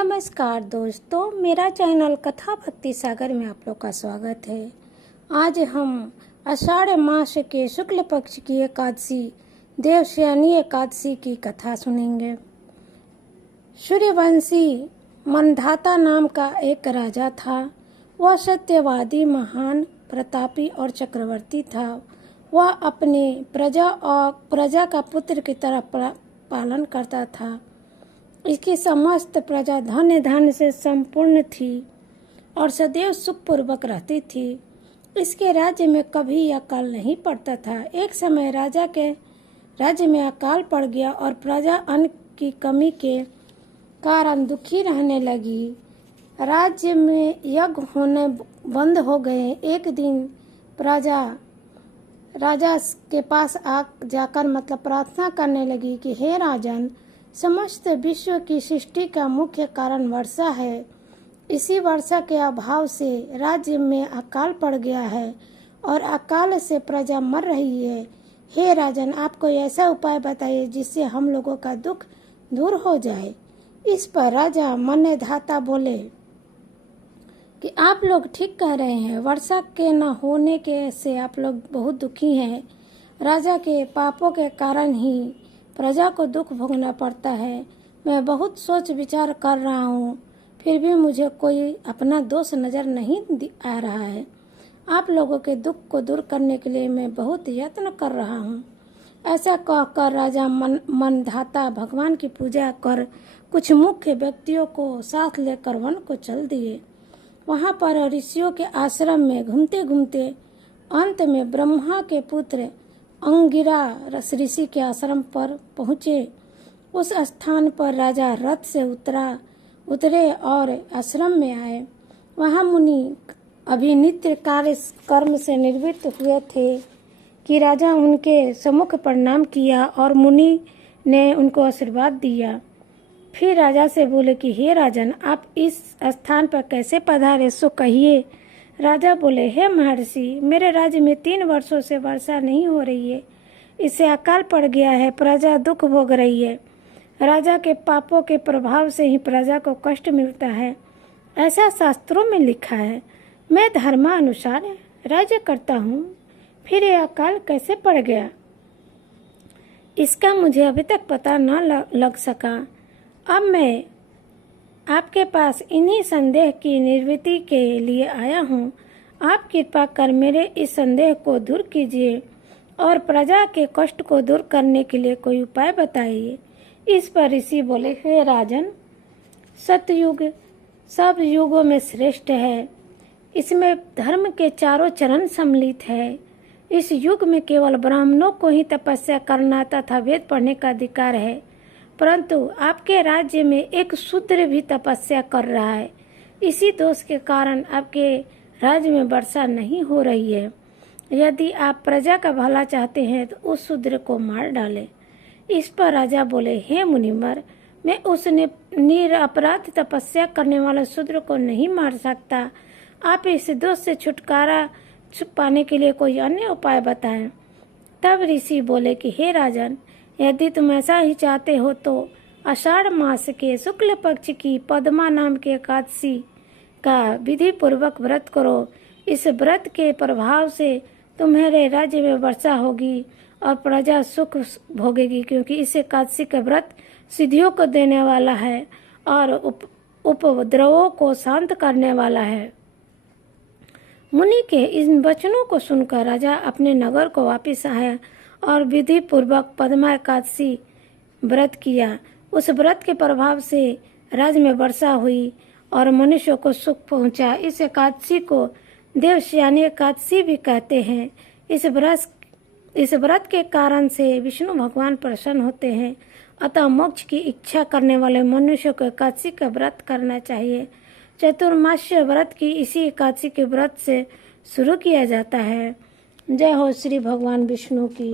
नमस्कार दोस्तों, मेरा चैनल कथा भक्ति सागर में आप लोग का स्वागत है। आज हम आषाढ़ मास के शुक्ल पक्ष की एकादशी देवशयनी एकादशी की कथा सुनेंगे। सूर्यवंशी मनधाता नाम का एक राजा था। वह सत्यवादी, महान, प्रतापी और चक्रवर्ती था। वह अपने प्रजा का पुत्र की तरह पालन करता था। इसकी समस्त प्रजा धन से संपूर्ण थी और सदैव सुखपूर्वक रहती थी। इसके राज्य में कभी अकाल नहीं पड़ता था। एक समय राजा के राज्य में अकाल पड़ गया और प्रजा अन्न की कमी के कारण दुखी रहने लगी। राज्य में यज्ञ होने बंद हो गए। एक दिन राजा के पास जाकर प्रार्थना करने लगी कि हे राजन, समस्त विश्व की सृष्टि का मुख्य कारण वर्षा है। इसी वर्षा के अभाव से राज्य में अकाल पड़ गया है और अकाल से प्रजा मर रही है। हे राजन, आप कोई ऐसा उपाय बताइए जिससे हम लोगों का दुख दूर हो जाए। इस पर राजा मनधाता बोले कि आप लोग ठीक कह रहे हैं। वर्षा के न होने के से आप लोग बहुत दुखी हैं। राजा के पापों के कारण ही प्रजा को दुख भोगना पड़ता है। मैं बहुत सोच विचार कर रहा हूँ, फिर भी मुझे कोई अपना दोष नजर नहीं आ रहा है। आप लोगों के दुख को दूर करने के लिए मैं बहुत यत्न कर रहा हूँ। ऐसा कहकर राजा मनधाता भगवान की पूजा कर कुछ मुख्य व्यक्तियों को साथ लेकर वन को चल दिए। वहाँ पर ऋषियों के आश्रम में घूमते घूमते अंत में ब्रह्मा के पुत्र अंगिरा ऋषि के आश्रम पर पहुँचे। उस स्थान पर राजा रथ से उतरे और आश्रम में आए। वहाँ मुनि अभी नित्य कार्य कर्म से निवृत्त हुए थे कि राजा उनके सम्मुख प्रणाम किया और मुनि ने उनको आशीर्वाद दिया। फिर राजा से बोले कि हे राजन, आप इस स्थान पर कैसे पधारे, सो कहिए। राजा बोले, हे महर्षि, मेरे राज्य में 3 वर्षों से वर्षा नहीं हो रही है। इससे अकाल पड़ गया है। प्रजा दुख भोग रही है। राजा के पापों के प्रभाव से ही प्रजा को कष्ट मिलता है, ऐसा शास्त्रों में लिखा है। मैं धर्मानुसार राज्य करता हूँ, फिर यह अकाल कैसे पड़ गया, इसका मुझे अभी तक पता न लग सका। अब मैं आपके पास इन्हीं संदेह की निवृत्ति के लिए आया हूँ। आप कृपा कर मेरे इस संदेह को दूर कीजिए और प्रजा के कष्ट को दूर करने के लिए कोई उपाय बताइए। इस पर ऋषि बोले, हे राजन, सतयुग सब युगों में श्रेष्ठ है। इसमें धर्म के चारों चरण सम्मिलित है। इस युग में केवल ब्राह्मणों को ही तपस्या करना तथा वेद पढ़ने का अधिकार है, परंतु आपके राज्य में एक शूद्र भी तपस्या कर रहा है। इसी दोष के कारण आपके राज्य में वर्षा नहीं हो रही है। यदि आप प्रजा का भला चाहते हैं तो उस शूद्र को मार डालें। इस पर राजा बोले, हे मुनिवर, मैं उस निरपराध तपस्या करने वाले शूद्र को नहीं मार सकता। आप इस दोष से छुटकारा पाने के लिए कोई अन्य उपाय बताएं। तब ऋषि बोले कि हे राजन, यदि तुम ऐसा ही चाहते हो तो आषाढ़ मास के शुक्ल पक्ष की पद्मा नाम के एकादशी का विधि पूर्वक व्रत करो। इस व्रत के प्रभाव से तुम्हारे राज्य में वर्षा होगी और प्रजा सुख भोगेगी, क्योंकि इस एकादशी का व्रत सिद्धियों को देने वाला है और उपद्रवों को शांत करने वाला है। मुनि के इन वचनों को सुनकर राजा अपने नगर को वापस आया और विधि पूर्वक पद्मा एकादशी व्रत किया। उस व्रत के प्रभाव से राज्य में वर्षा हुई और मनुष्यों को सुख पहुंचा। इस एकादशी को देवशयनी एकादशी भी कहते हैं। इस व्रत के कारण से विष्णु भगवान प्रसन्न होते हैं। अतः मोक्ष की इच्छा करने वाले मनुष्यों को एकादशी का व्रत करना चाहिए। चतुर्मास्य व्रत की इसी एकादशी के व्रत से शुरू किया जाता है। जय हो श्री भगवान विष्णु की।